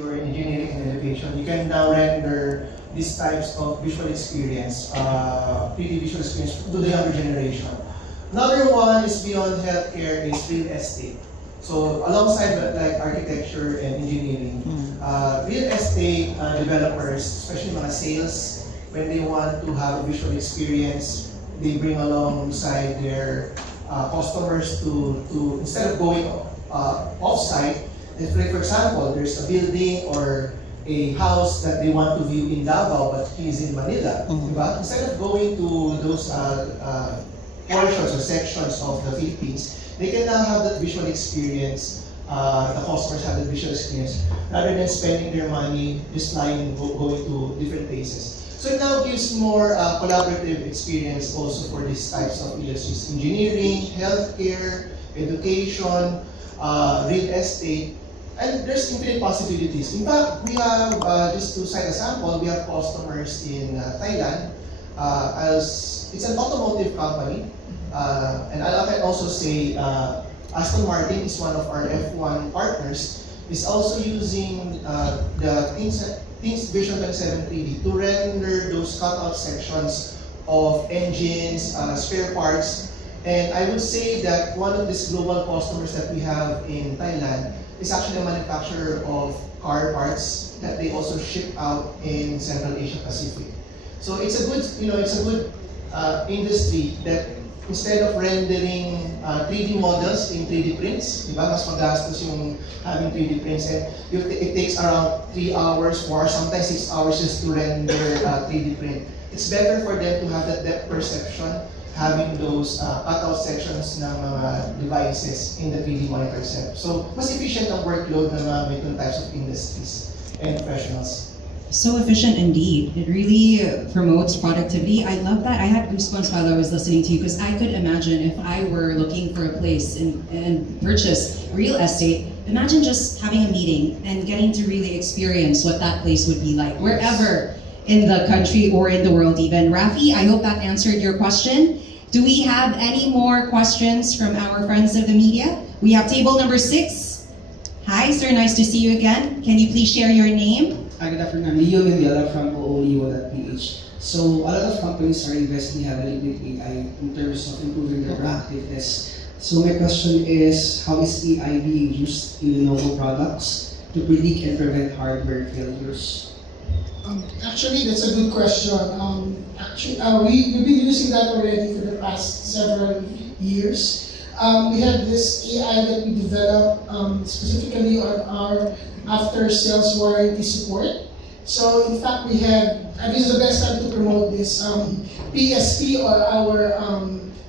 you're in engineering and education, you can now render these types of visual experience, 3D visual experience to the younger generation. Another one is beyond healthcare is real estate. So alongside like architecture and engineering, real estate developers, especially mga sales, when they want to have a visual experience, they bring alongside their customers to instead of going off-site, if like, for example, there's a building or a house that they want to view in Davao but he's in Manila, diba? Instead of going to those portions or sections of the Philippines, they can now have that visual experience. The customers have that visual experience rather than spending their money just flying, going to different places. So it now gives more collaborative experience also for these types of industries: engineering, healthcare, education, real estate, and there's infinite possibilities. In fact, we have, just to cite a sample, we have customers in Thailand. It's an automotive company. And I can also say Aston Martin is one of our F1 partners, is also using the Things Vision 27 3D to render those cutout sections of engines, spare parts. And I would say that one of these global customers that we have in Thailand is actually a manufacturer of car parts that they also ship out in Central Asia Pacific. So it's a good, industry that instead of rendering 3D models in 3D prints, diba, mas magastos yung having 3D prints, and it takes around 3 hours, 4 hours, sometimes 6 hours just to render 3D print. It's better for them to have that depth perception, having those cutout sections ng mga devices in the 3D monitor set. So, mas efficient ang workload ng mga different types of industries and professionals. So efficient indeed. It really promotes productivity. I love that. I had goosebumps while I was listening to you because I could imagine if I were looking for a place and purchase real estate, imagine just having a meeting and getting to really experience what that place would be like wherever in the country or in the world even. Rafi, I hope that answered your question. Do we have any more questions from our friends of the media? We have table number 6. Hi sir, nice to see you again. Can you please share your name? Hi, good afternoon. Leo Mendiala from OOLEO.ph. So, a lot of companies are investing heavily in AI in terms of improving their proactiveness. So, my question is, how is AI being used in Lenovo products to predict and prevent hardware failures? Actually, that's a good question. We've been using that already for the past several years. We have this AI that we developed specifically on our after-sales warranty support. So in fact, we have, and this is the best time to promote this, PSP or our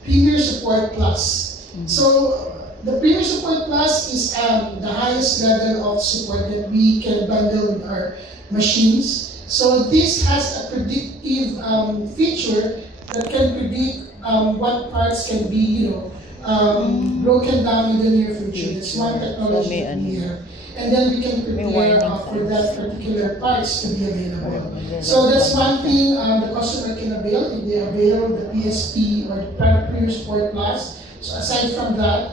Premier Support Plus. So the Premier Support Plus is the highest level of support that we can bundle with our machines. So this has a predictive feature that can predict what parts can be, broken down in the near future. That's one technology that we have. And then we can prepare for that particular parts to be available. So that's one thing the customer can avail if they avail the PSP or the Premier Support Plus. So aside from that,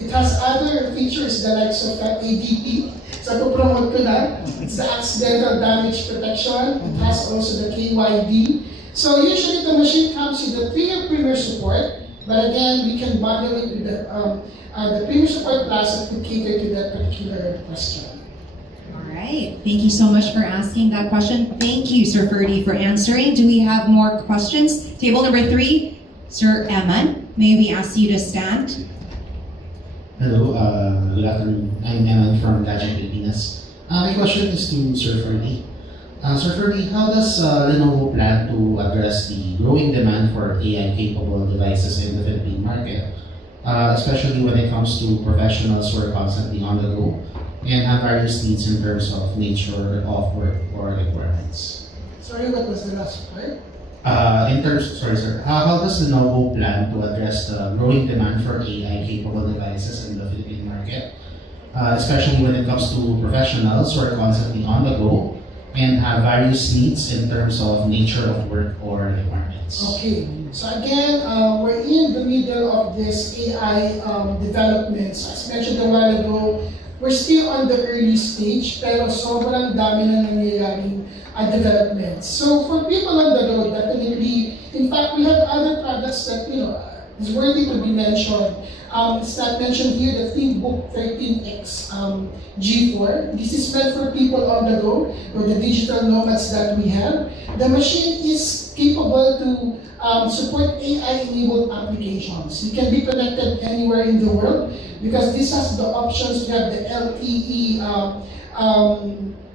it has other features the likes of ADP. So promote ko na. It's the accidental damage protection. It has also the KYD. So usually the machine comes with the Premier Support. But again, we can bundle it with the Premier Support Plus that could cater to that particular question. All right. Thank you so much for asking that question. Thank you, Sir Ferdy, for answering. Do we have more questions? Table number 3, Sir Eman. May we ask you to stand? Hello, good afternoon. I'm Eman from Gadget Pilipinas. My question is to Sir Ferdy. Sir Ferdy, how does Lenovo plan to address the growing demand for AI-capable devices in the Philippine market, especially when it comes to professionals who are constantly on the go and have various needs in terms of nature of work or requirements? Sorry, what was the last part? Sorry sir, how does Lenovo plan to address the growing demand for AI-capable devices in the Philippine market, especially when it comes to professionals who are constantly on the go and have various needs in terms of nature of work or requirements? Okay, so again, we're in the middle of this AI development. So as mentioned a while ago, we're still on the early stage, pero sobrang dami na nangyayaring developments. So for people on the road, definitely, in fact, we have other products that, is worthy to be mentioned. It's not mentioned here, the ThinkBook 13X G4. This is meant for people on the go, or the digital nomads that we have. The machine is capable to support AI-enabled applications. It can be connected anywhere in the world because this has the options. We have the LTE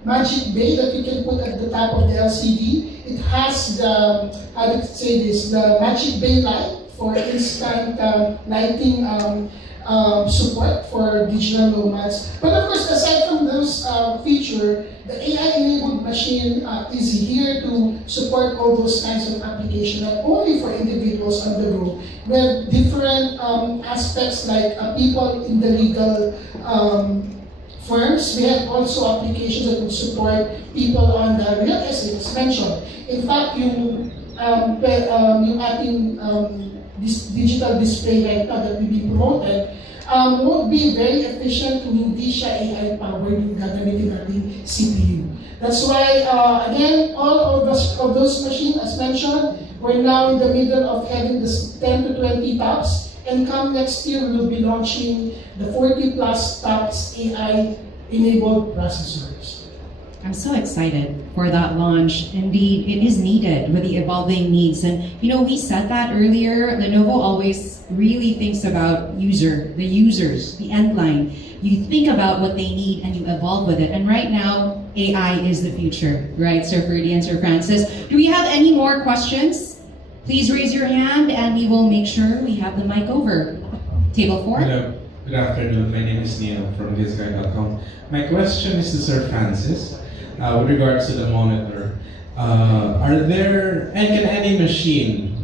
Magic Bay that you can put at the top of the LCD. It has the, the Magic Bay light for instant lighting support for digital nomads. But of course, aside from those features, the AI-enabled machine is here to support all those kinds of applications, not only for individuals on the go, but different aspects like people in the legal firms. We have also applications that will support people on the real estate, as mentioned. In fact, yung ating this digital display right now that will be promoted won't be very efficient kung hindi siya AI-powered yung gagamitin natin CPU. That's why, again, all of those machines, as mentioned, we're now in the middle of having this 10 to 20 tops, and come next year, we'll be launching the 40+ tops AI-enabled processors. I'm so excited for that launch. Indeed, it is needed with the evolving needs. And we said that earlier, Lenovo always really thinks about the users, the end line. You think about what they need and you evolve with it. And right now, AI is the future, right, Sir Ferdy and Sir Francis? Do we have any more questions? Please raise your hand and we will make sure we have the mic over. Table 4. Hello. Good afternoon. My name is Neil from thisguy.com. My question is to Sir Francis. With regards to the monitor, can any machine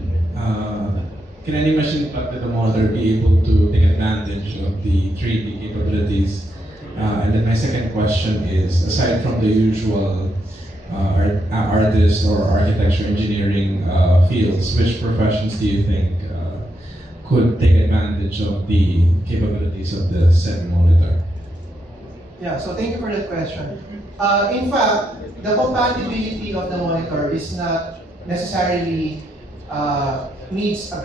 plugged to the monitor be able to take advantage of the 3D capabilities? And then my second question is, aside from the usual artist or architecture engineering fields, which professions do you think could take advantage of the capabilities of the said monitor? Yeah, so thank you for that question. In fact, the compatibility of the monitor is not necessarily needs a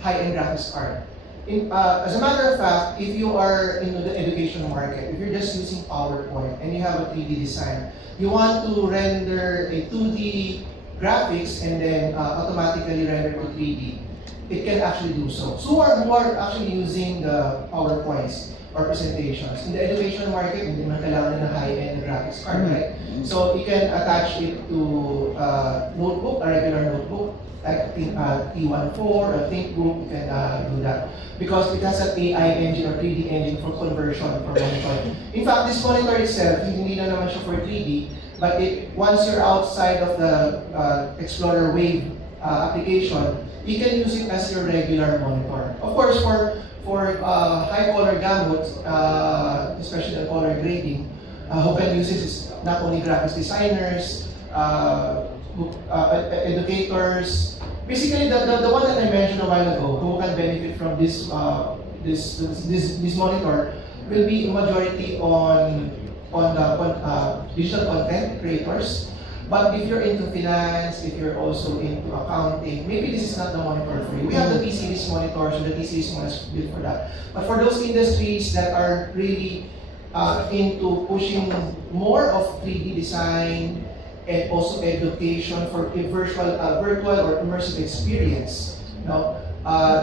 high-end graphics card. As a matter of fact, if you are in the education market, if you're just using PowerPoint and you have a 3D design, you want to render a 2D graphics and then automatically render to 3D, it can actually do so. So who are actually using the PowerPoints or presentations. In the education market, hindi man kailangan na high-end graphics card, right? So you can attach it to a notebook, a regular notebook, like T14 or ThinkBook, you can do that. Because it has an AI engine or 3D engine for conversion from monitor. In fact, this monitor itself, hindi na naman siya for 3D, but once you're outside of the Explorer Wave application, you can use it as your regular monitor. Of course, for high color gamut, especially the color grading, who can use this is not only graphics designers, educators. Basically, the one that I mentioned a while ago, who can benefit from this monitor, will be a majority on the digital content creators. But if you're into finance, if you're also into accounting, maybe this is not the monitor for you. We have the T-Series monitors, and the T-Series one is built for that. But for those industries that are really into pushing more of 3D design and also education for a virtual or immersive experience,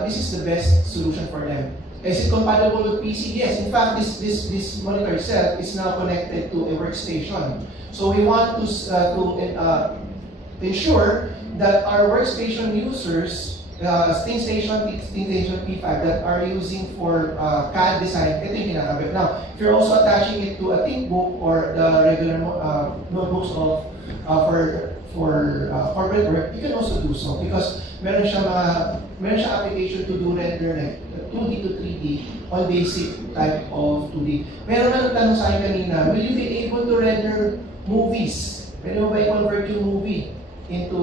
this is the best solution for them. Is it compatible with PC? Yes. In fact, this monitor itself is now connected to a workstation. So we want to ensure that our workstation users, ThinkStation P5 that are using for CAD design, ito yung kinakabit. Now, if you're also attaching it to a ThinkBook or the regular notebooks for corporate work, you can also do so because meron siya application to do render like 2D to 3D on basic type of 2D. Meron na nagtanong sa akin kanina, will you be able to render movies? Pwede mo ba i-convert yung movie into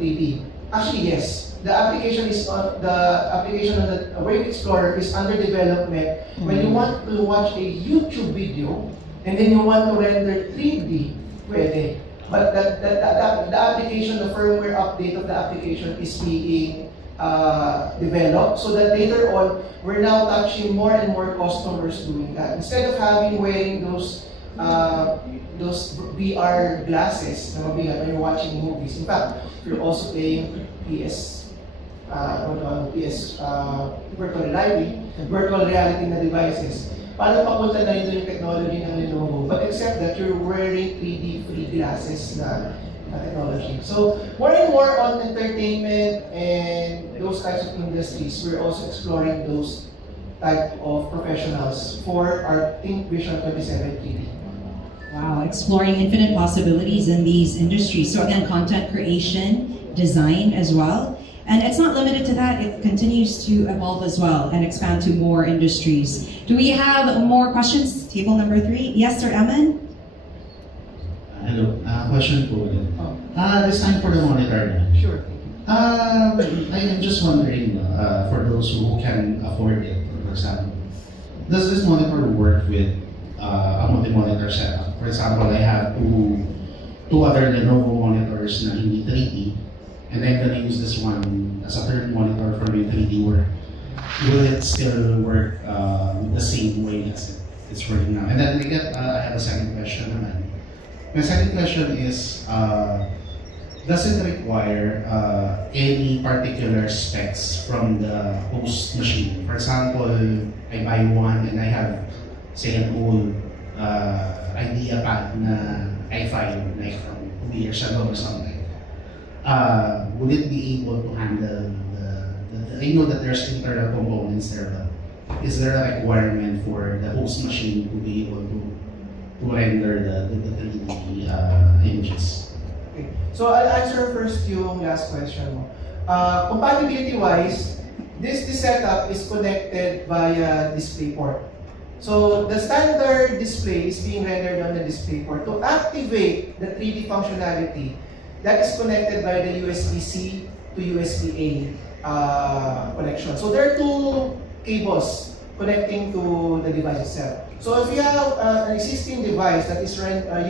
3D? Actually, yes. the application on the Wave Explorer is under development. When you want to watch a YouTube video and then you want to render 3D, pwede. But the application, the firmware update of the application is being developed so that later on, we're now touching more and more customers doing that. Instead of wearing those VR glasses when you're watching movies. In fact, you're also playing virtual reality na devices. Parang papunta na rin yung technology ng Lenovo, but except that you're wearing 3D free glasses na technology. So more and more on entertainment and those types of industries, we're also exploring those type of professionals for our Think Vision 27 3D. Wow, exploring infinite possibilities in these industries. So again, content creation, design as well. And it's not limited to that, it continues to evolve as well and expand to more industries. Do we have more questions? Table number 3. Yes, Sir Eman? Hello, question po ulit. This time for the monitor. Sure. I'm just wondering, for those who can afford it, for example, does this monitor work with a multi-monitor setup? For example, I have two other Lenovo monitors na hindi 3D, and I'm gonna use this one as a third monitor for my 3D work. Will it still work the same way as it's working now? And then I have a second question naman. My second question is, does it require any particular specs from the host machine? For example, I buy one and I have, say, an old IdeaPad na i5 like from 2 years ago or something. Would it be able to handle I know that there's internal components there, but is there a requirement for the host machine to be able to render the 3D images? Okay. So I'll answer first yung last question mo. Compatibility-wise, this setup is connected via DisplayPort. So the standard display is being rendered on the DisplayPort. To activate the 3D functionality, that is connected by the USB-C to USB-A connection. So there are 2 cables connecting to the device itself. So if you have an existing device that is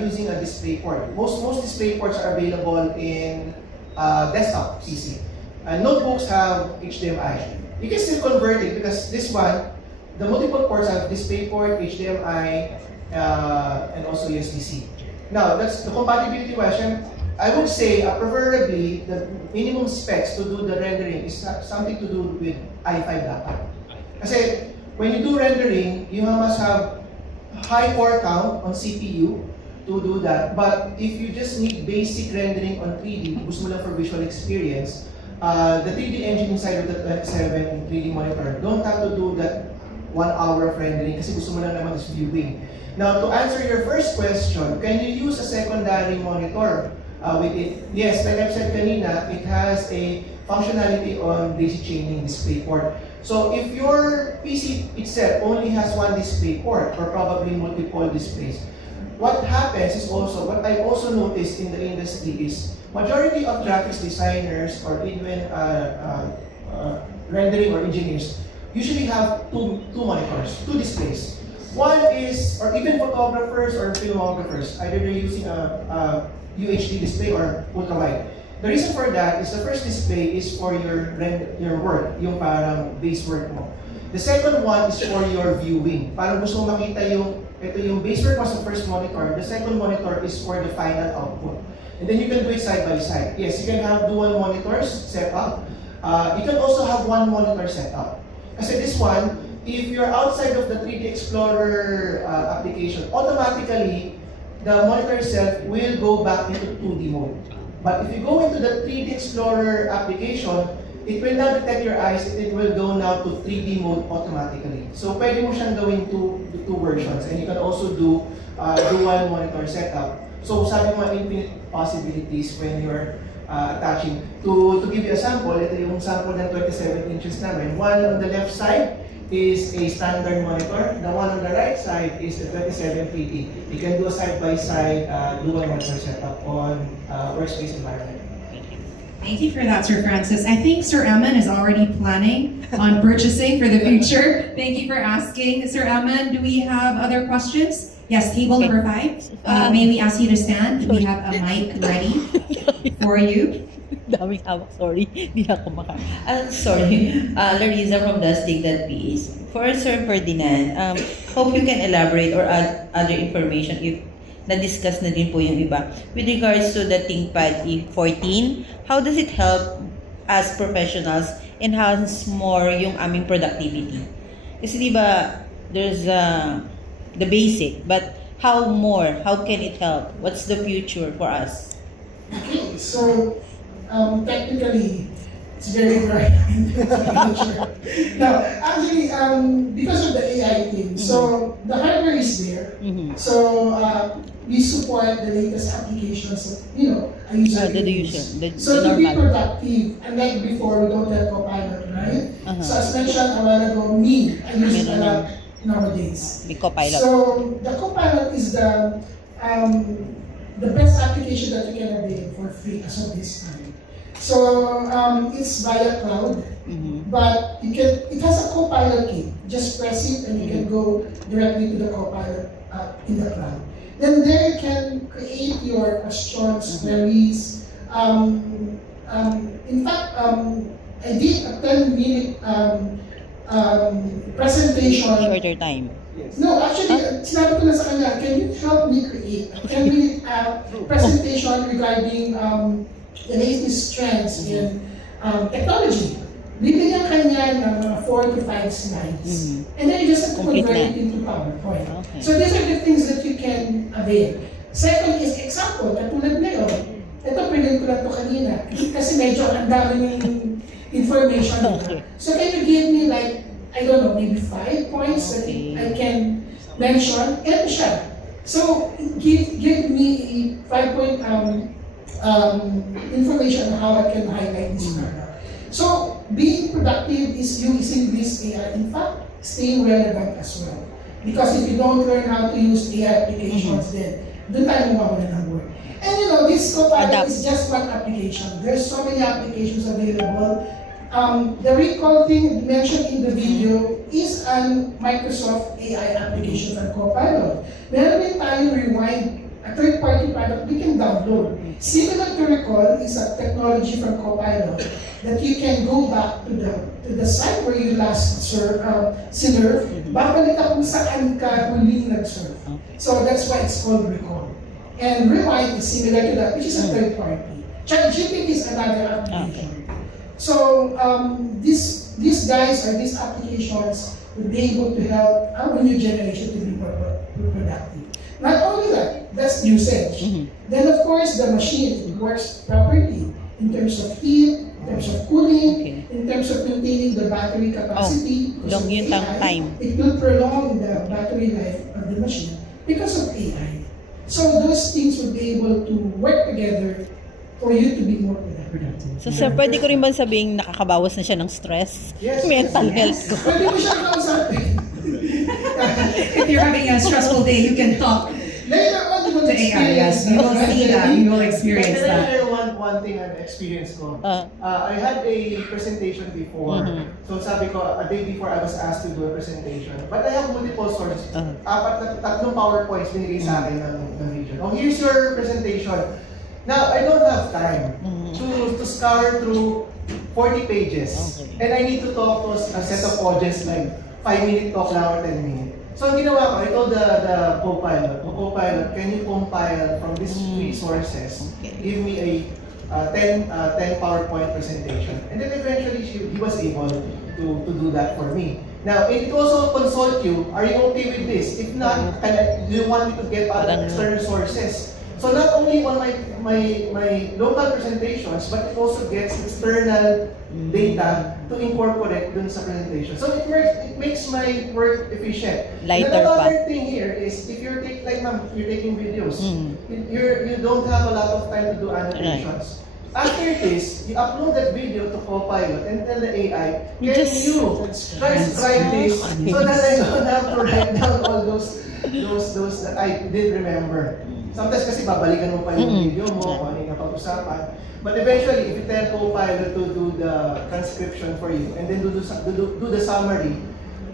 using a DisplayPort, most DisplayPorts are available in desktop PC. Notebooks have HDMI. You can still convert it because this one, the multiple ports have DisplayPort, HDMI, and also USB-C. Now, that's the compatibility question. I would say, preferably, the minimum specs to do the rendering is something to do with i5 laptop. Kasi when you do rendering, you must have high core count on CPU to do that. But if you just need basic rendering on 3D, gusto mo lang for visual experience, the 3D engine inside of the 27 3D monitor don't have to do that 1 hour of rendering kasi gusto mo lang naman is viewing. Now, to answer your first question, can you use a secondary monitor with it? Yes, like I've said kanina, it has a functionality on daisy chaining DisplayPort. So if your PC itself only has 1 DisplayPort or probably multiple displays, what happens is also, what I also noticed in the industry is, majority of graphics designers or even rendering or engineers usually have two monitors, 2 displays. One is, or even photographers or filmographers, either they're using a UHD display or ultrawide. The reason for that is the first display is for your work, yung parang base work mo. The second one is for your viewing. Parang gusto mo makita ito yung base work mo sa first monitor, the second monitor is for the final output. And then you can do it side by side. Yes, you can have dual monitors set up. You can also have 1 monitor set up. Kasi this one, if you're outside of the 3D Explorer application, automatically, the monitor itself will go back into 2D mode. But if you go into the 3D Explorer application, it will not detect your eyes, it will go now to 3D mode automatically. So pwede mo siyang gawin two versions, and you can also do dual monitor setup. So sabi mo, infinite possibilities when you're attaching. To give you a sample, ito yung sample ng 27 inches namin. One on the left side is a standard monitor. The one on the right side is the 2750. You can do a side-by-side dual monitor setup on workspace environment. Thank you for that, Sir Francis. I think Sir Aman is already planning on purchasing for the future. Thank you for asking. Sir Aman, do we have other questions? Yes, table number 5. May we ask you to stand? We have a mic ready for you. Daming hawak, sorry. Hindi na ako sorry. Larissa from Dustig.ph. For Sir Ferdinand, hope you can elaborate or add other information if na-discuss na din po yung iba. With regards to the ThinkPad E14, how does it help as professionals enhance more yung aming productivity? Kasi di ba, there's the basic, but how more? How can it help? What's the future for us? Okay, so technically, it's very bright in the future. Now, actually, because of the AI thing, so the hardware is there. So we support the latest applications that, I use. So to be productive, unlike before, we don't have Copilot, right? So as mentioned a while ago, I use it a lot nowadays. The Copilot. So the Copilot is the best application that you can avail for free as of this time. So it's via cloud, but it has a Copilot key. Just press it and you can go directly to the Copilot in the cloud. Then there you can create your questions, queries. In fact, I did a 10-minute presentation. Shorter time. No, actually, sinabi ko na sa kanya, can you help me create a 10-minute presentation regarding the latest trends in technology? Bibigyan kanya ng mga 4 to 5 slides. And then you just have to convert it into PowerPoint. Okay. So these are the things that you can avail. Second is example, katulad ngayon. Ito, pinili ko na ito kanina. Kasi medyo ang dami ng information nila. So can you give me like, I don't know, maybe 5 points that I can mention? And siya. So give me a 5-point information on how I can highlight this product. So being productive is using this AI. In fact, staying relevant as well. Because if you don't learn how to use AI applications, then doon tayo mawawala ng work. And this Copilot is just one application. There's so many applications available. The recall thing mentioned in the video is a Microsoft AI application on Copilot. Meron din tayong Rewind, a third-party product we can download. Similar to Recall is a technology from Copilot that you can go back to the site where you last sinurf, babalik ka kung saan ka huling nag-surf. So that's why it's called Recall. And Rewind is similar to that, which is a third party. ChatGPT is another application. So these guys or these applications will be able to help our new generation to be more productive. Not only that, that's usage. Then of course the machine works properly in terms of heat, in terms of cooling, in terms of maintaining the battery capacity. It will prolong the battery life of the machine because of AI. So those things will be able to work together for you to be more productive. So sir, pwede ko rin ba sabihin nakakabawas na siya ng stress? Yes, mental health ko. Pwede mo siya kausapin. If you're having a stressful day, you can talk Later on, you will to AI. Yes, you will see that. You will experience Can I that. share one thing I've experienced ko? I had a presentation before. So sabi ko, a day before I was asked to do a presentation. But I have multiple sources. Tatlong PowerPoints binigay sa akin ng region. Oh, here's your presentation. Now, I don't have time to scour through 40 pages. And I need to talk to a set of audience like 5-minute talk lang or 10 minutes. So, ang ginawa ko, I told the Copilot, can you compile from these resources, give me a 10 PowerPoint presentation. And then eventually, he was able to do that for me. Now, it also consult you, are you okay with this? If not, do you want me to get other external sources? So not only on my local presentations, but it also gets external data to incorporate dun sa presentation. So it makes my work efficient. Lighter and another thing here is if you're taking videos, you don't have a lot of time to do annotations. After this, you upload that video to Copilot and tell the AI, can you transcribe this so that I don't have to write down all those that I did remember. Sometimes kasi babalikan mo pa yung video mo, kung ano yung usapan. But eventually, if you tell Copilot to do the transcription for you, and then do the summary,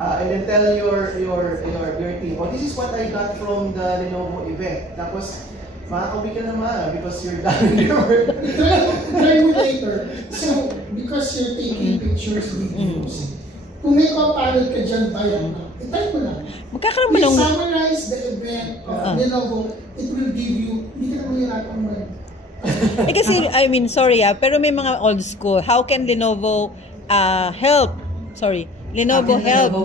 and then tell your team, oh, this is what I got from the Lenovo event. Tapos, makakauwi ka naman because you're done with your work. Try mo later. So, because you're taking pictures, videos, kung may Copilot ka dyan, bayan na. I-type mo lang. Magkakaroon mo Please ng... summarize the event of Lenovo. It will give you, hindi ka naman yung nakakang kasi, I mean, sorry pero may mga old school. How can Lenovo help? Sorry. Lenovo help.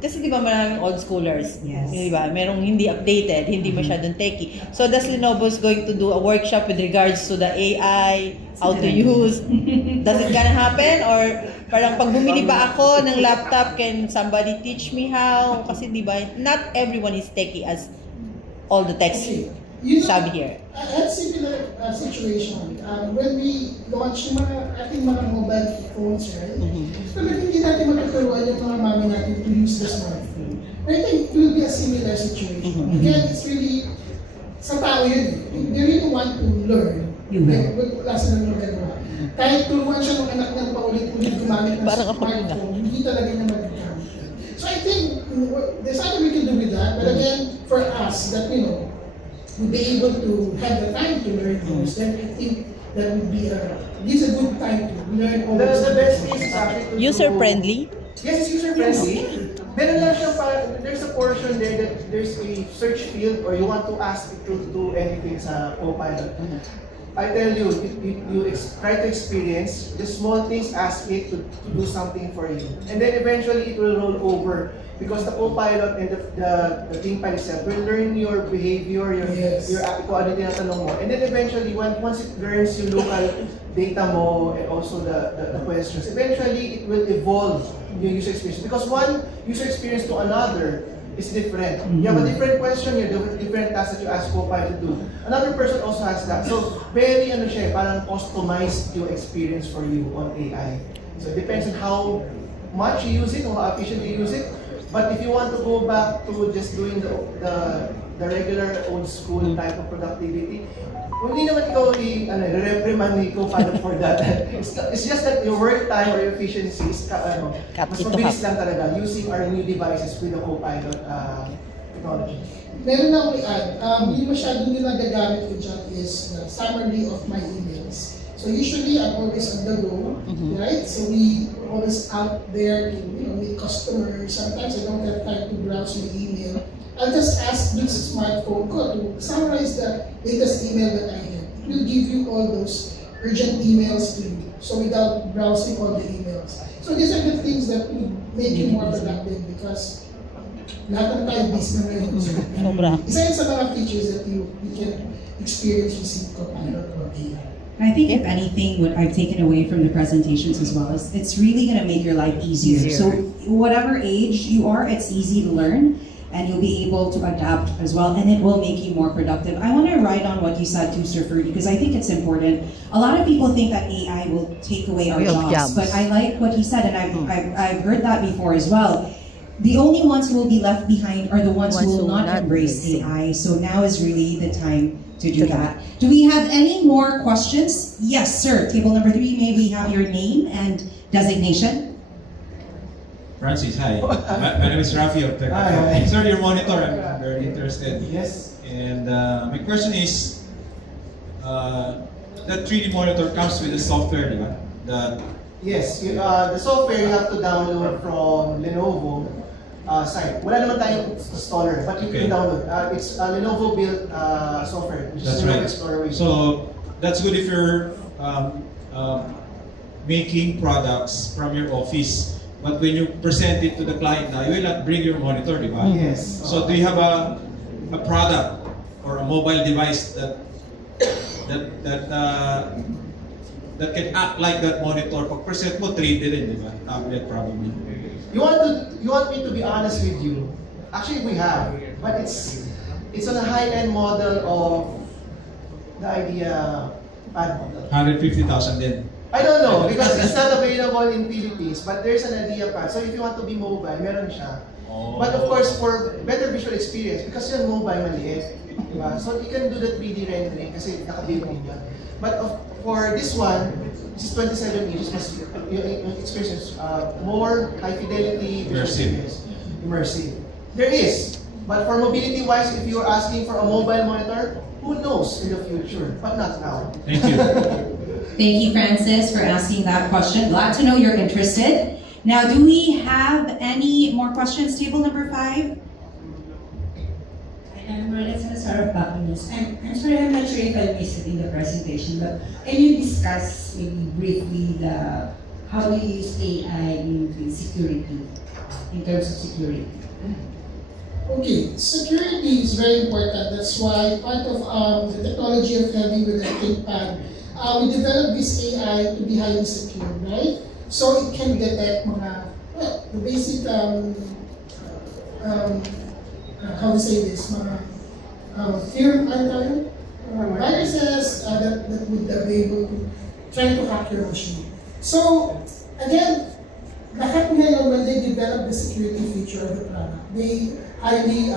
Kasi di ba maraming old schoolers? Yes. Di ba? Merong hindi updated, hindi masyadong techy. So, does Lenovo is going to do a workshop with regards to the AI, how to use? Does it gonna happen? Or parang pag bumili ba ako ng laptop, can somebody teach me how? Kasi di ba, not everyone is techy as all the techs sabi here. I had similar situation. When we launched yung ating mga mobile phones, right? Talagang hindi natin matuturuan yung mga mami natin to use the smartphone. I think it will be a similar situation. Again, it's really, sa tao yun. They really want to learn. Wala silang magagawa. Kahit turuan siya ng anak ng paulit-ulit gumamit ng smartphone, hindi talaga niya magagamit. So I think there's something we can do with that. But again, for us, that we'll be able to have the time to learn those, then I think that would be this is a good time to learn all those. The best is actually user-friendly? Yes, it's user-friendly. Meron lang siya there's a portion there that there's a search field or you want to ask it to do anything sa Copilot. I tell you, you try to experience the small things, ask it to do something for you. And then eventually it will roll over because the Copilot and the ThinkPad itself will learn your behavior, your kung ano tinatanong mo. And then eventually, once it learns yung local data mo and also the questions, eventually it will evolve your user experience. Because one user experience to another is different. You have a different question, you have different tasks that you ask Copilot to do. Another person also has that. So, very parang customized yung experience for you on AI. So, it depends on how much you use it or how efficient you use it. But if you want to go back to just doing the regular old school type of productivity, hindi naman ikaw reprimand ni Copilot for that. It's just that your work time or your efficiency is mas mabilis lang talaga using our new devices with the Copilot technology. Meron na akong i-add. Yung masyado nila gagamit ko dyan is the summary of my emails. So usually I'm always on the go, right? So we always out there to meet customers. Sometimes I don't have time to browse my email. I'll just ask this smartphone ko to summarize the latest email that I have. It will give you all those urgent emails to you. So without browsing all the emails. So these are the things that would make you more productive because lahat ng tayo busy na ngayon. Isa yun sa mga features that you can experience using Copilot or AI. I think if anything, what I've taken away from the presentations as well is it's really going to make your life easier. So whatever age you are, it's easy to learn and you'll be able to adapt as well, and it will make you more productive. I want to write on what you said too, Sir Ferdy, because I think it's important. A lot of people think that AI will take away our jobs, but I like what he said, and I've heard that before as well. The only ones who will be left behind are the ones who will not embrace AI. So now is really the time to do that. Do we have any more questions? Yes, sir. Table number 3, may we have your name and designation? Francis, hi. My name is Rafi of Tech. Sir, your monitor, I'm very interested. Yes. And my question is, that 3D monitor comes with the software, right? Yes, the software you have to download from Lenovo site. Wala naman tayong installer, but you can download. It's a Lenovo built software, which is Lenovo Explorer. So that's good if you're making products from your office. But when you present it to the client now, you will not bring your monitor, di ba? Yes. So do you have a product or a mobile device that can act like that monitor? Pag present mo, 3D rin, di ba? Tablet probably. You want me to be honest with you? Actually, we have, but it's on a high-end model of the idea pad model. 150,000 din. I don't know because it's not available in Philippines, but there's an idea pad. So if you want to be mobile, meron siya. But of course, for better visual experience, because you're mobile, maliit. Diba? So you can do the 3D rendering kasi naka-built in yun. But for this one, this is 27 inches, mas yung experience more high fidelity, immersive. There is. But for mobility-wise, if you're asking for a mobile monitor, who knows in the future, but not now. Thank you. Thank you, Francis, for asking that question. Glad to know you're interested. Now, do we have any more questions? Table number 5. I'm Marissa Sarah Papanis. I'm sorry, I'm not sure if I missed it in the presentation, but can you discuss maybe briefly how do you use AI in security, in terms of security? Okay, security is very important. That's why part of the technology of having with the ThinkPad, we developed this AI to be highly secure, right? So it can detect the basic, how to say this, viruses that would be able to try to hack your machine. So again, lahat ngayon when they develop the security feature of the product, they highly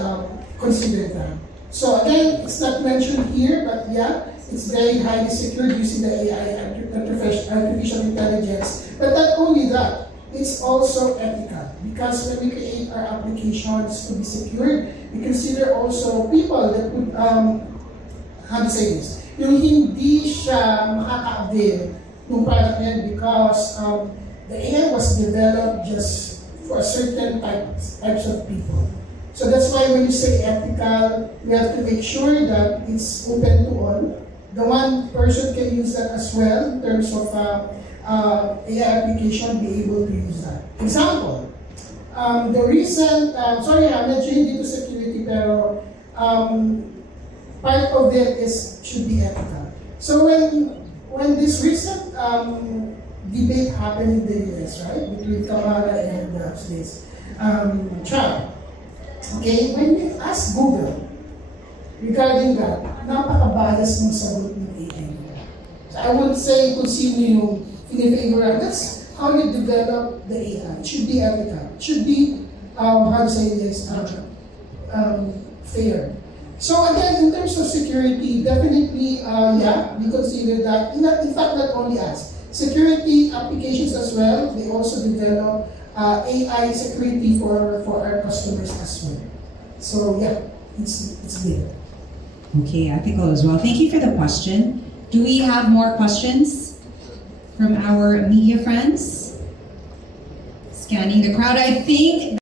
consider that. So again, it's not mentioned here, but yeah, it's very highly secured using the AI, artificial intelligence. But not only that, it's also ethical, because when we create our applications to be secured, we consider also people that would, how to say this, yung hindi siya makaka-avail ng product yan because the AI was developed just for certain types of people. So that's why when you say ethical, we have to make sure that it's open to all. The one person can use that as well in terms of AI application, be able to use that. Example, the recent, sorry, I'm not sure dito security, pero part of it should be ethical. So when this recent debate happened in the US, right, between Kamala and Trump, okay, when we asked Google regarding that, napaka-bias ng sagot ng AI. So I would say kung sino yung pinifigure, that's how you develop the AI. It should be ethical. It should be, how to say this, fair. So again, in terms of security, definitely, yeah, we consider that. In fact, not only us. Security applications as well, they also develop AI security for our customers as well. So yeah, it's there. Okay, ethical as well. Thank you for the question. Do we have more questions from our media friends? Scanning the crowd, I think.